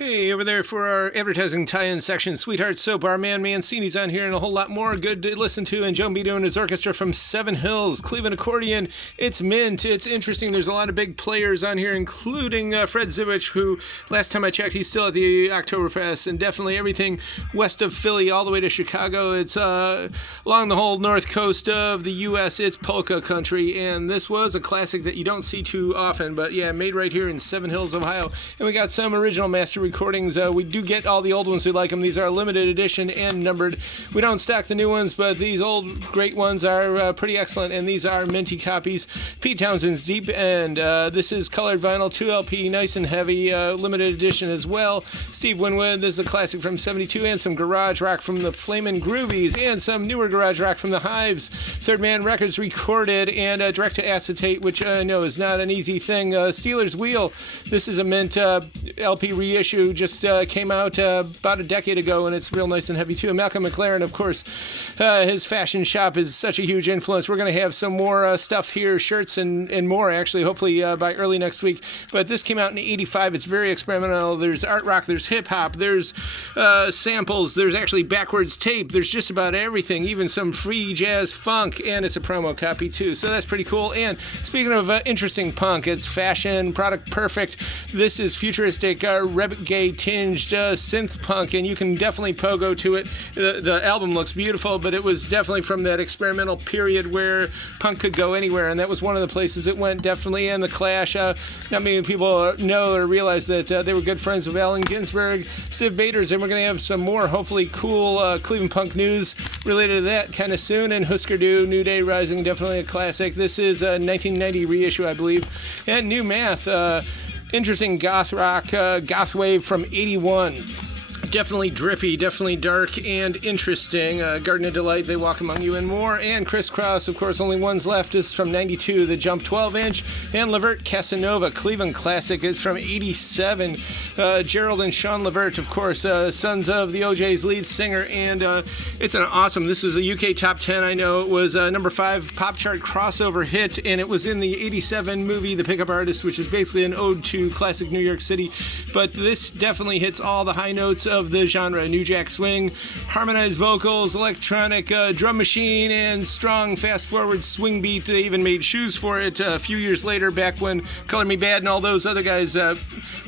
Hey, over there for our advertising tie-in section, Sweetheart Soap, our man Mancini's on here, and a whole lot more good to listen to, and Joe Beto and his orchestra from Seven Hills, Cleveland Accordion. It's mint, it's interesting, there's a lot of big players on here, including Fred Zivich, who, last time I checked, he's still at the Oktoberfest, and definitely everything west of Philly all the way to Chicago. It's along the whole north coast of the U.S., it's polka country, and this was a classic that you don't see too often, but yeah, made right here in Seven Hills, Ohio, and we got some original master recordings. We do get all the old ones who like them. These are limited edition and numbered. We don't stock the new ones, but these old great ones are pretty excellent, and these are minty copies. Pete Townshend's Deep End. This is colored vinyl, 2LP, nice and heavy, limited edition as well. Steve Winwood, this is a classic from 72, and some garage rock from the Flamin' Groovies, and some newer garage rock from the Hives. Third Man Records recorded, and direct to acetate, which I know is not an easy thing. Steeler's Wheel, this is a mint LP reissue, just came out about a decade ago, and it's real nice and heavy too. And Malcolm McLaren, of course, his fashion shop is such a huge influence. We're going to have some more stuff here, shirts and more, actually, hopefully by early next week. But this came out in '85. It's very experimental. There's art rock, there's hip hop, there's samples, there's actually backwards tape, there's just about everything, even some free jazz funk, and it's a promo copy too. So that's pretty cool. And speaking of interesting punk, it's fashion, product perfect. This is futuristic, reggae tinged synth punk, and you can definitely pogo to it. The album looks beautiful, but it was definitely from that experimental period where punk could go anywhere, and that was one of the places it went, definitely. And the Clash, not many people know or realize that they were good friends of Allen Ginsberg, Steve Baders, and we're going to have some more hopefully cool Cleveland punk news related to that kind of soon. And Husker Du, New Day Rising, definitely a classic. This is a 1990 reissue, I believe. And New Math, interesting goth rock, goth wave from '81. Definitely drippy, definitely dark and interesting. Garden of Delight, They Walk Among You, and more. And Criss Cross, of course, Only One's Left is from '92, The Jump 12-inch. And Levert Casanova, Cleveland classic, is from '87. Gerald and Sean Levert, of course, sons of the OJ's lead singer. And it's an awesome, this was a UK top 10, I know. It was number 5 pop chart crossover hit, and it was in the '87 movie The Pickup Artist, which is basically an ode to classic New York City. But this definitely hits all the high notes of the genre. New Jack Swing, harmonized vocals, electronic drum machine, and strong fast-forward swing beat. They even made shoes for it a few years later, back when Color Me Bad and all those other guys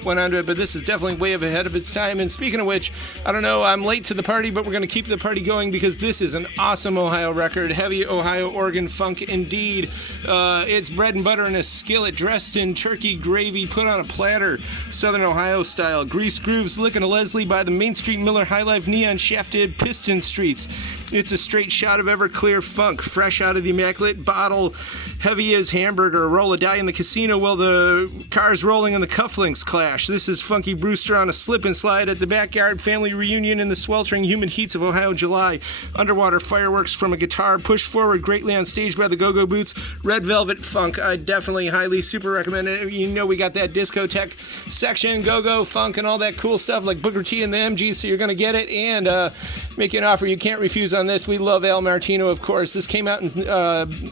went onto it, but this is definitely way ahead of its time. And speaking of which, I don't know, I'm late to the party, but we're going to keep the party going because this is an awesome Ohio record. Heavy Ohio organ funk indeed. It's bread and butter in a skillet, dressed in turkey gravy, put on a platter, Southern Ohio style. Grease grooves, licking a Leslie by the Main Street Miller High Life neon shafted piston streets. It's a straight shot of Everclear funk, fresh out of the immaculate bottle, heavy as hamburger, roll a die in the casino while the cars rolling and the cufflinks clash. This is Funky Brewster on a slip and slide at the backyard family reunion in the sweltering humid heats of Ohio July. Underwater fireworks from a guitar pushed forward greatly on stage by the Go-Go Boots. Red Velvet Funk, I definitely highly super recommend it. You know we got that discotheque section, go-go funk and all that cool stuff like Booker T and the MGs, so you're going to get it. And make you an offer you can't refuse on this. We love Al Martino, of course. This came out in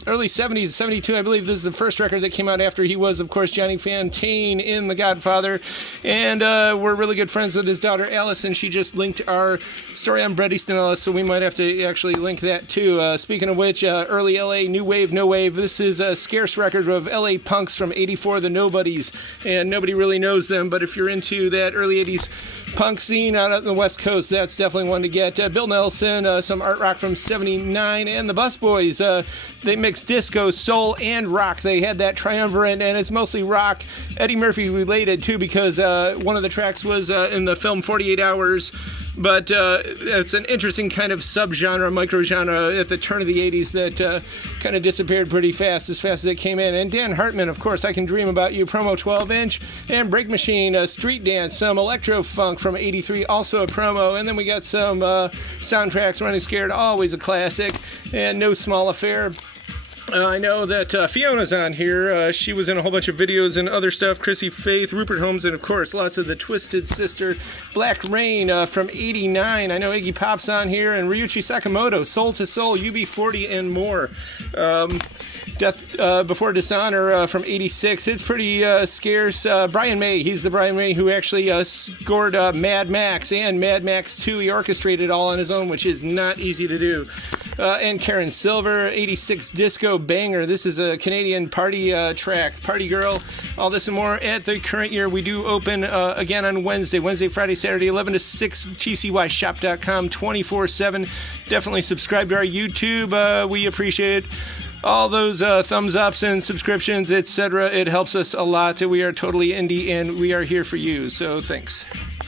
early 70s, 72, I believe. This is the first record that came out after he was, of course, Johnny Fantane in The Godfather. And we're really good friends with his daughter, Alice, and she just linked our story on Bret Easton Ellis, so we might have to actually link that, too. Speaking of which, early L.A., New Wave, No Wave. This is a scarce record of L.A. punks from '84, The Nobodies. And nobody really knows them, but if you're into that early 80s punk scene out on the West Coast, that's definitely one to get. Bill Nelson, some art rock from '79, and the Busboys. They mix disco, soul, and rock. They had that triumvirate, and it's mostly rock. Eddie Murphy related, too, because one of the tracks was in the film 48 Hours. But it's an interesting kind of subgenre, microgenre at the turn of the 80s that kind of disappeared pretty fast as it came in. And Dan Hartman, of course, I Can Dream About You, promo 12-inch. And Break Machine, Street Dance, some electro funk from '83, also a promo. And then we got some soundtracks, Running Scared, always a classic. And No Small Affair. I know that Fiona's on here. She was in a whole bunch of videos and other stuff. Chrissy Faith, Rupert Holmes, and of course lots of the Twisted Sister. Black Rain from '89. I know Iggy Pop's on here, and Ryuichi Sakamoto, Soul to Soul, UB40, and more. Death Before Dishonor from '86. It's pretty scarce. Brian May, he's the Brian May who actually scored Mad Max and Mad Max 2. He orchestrated it all on his own, which is not easy to do. And Karen Silver, '86 Disco Banger. This is a Canadian party track. Party Girl. All this and more at the current year. We do open again on Wednesday, Friday, Saturday, 11 to 6, tcyshop.com, 24/7. Definitely subscribe to our YouTube. We appreciate it. All those thumbs ups and subscriptions, etc. It helps us a lot. We are totally indie, and we are here for you. So thanks.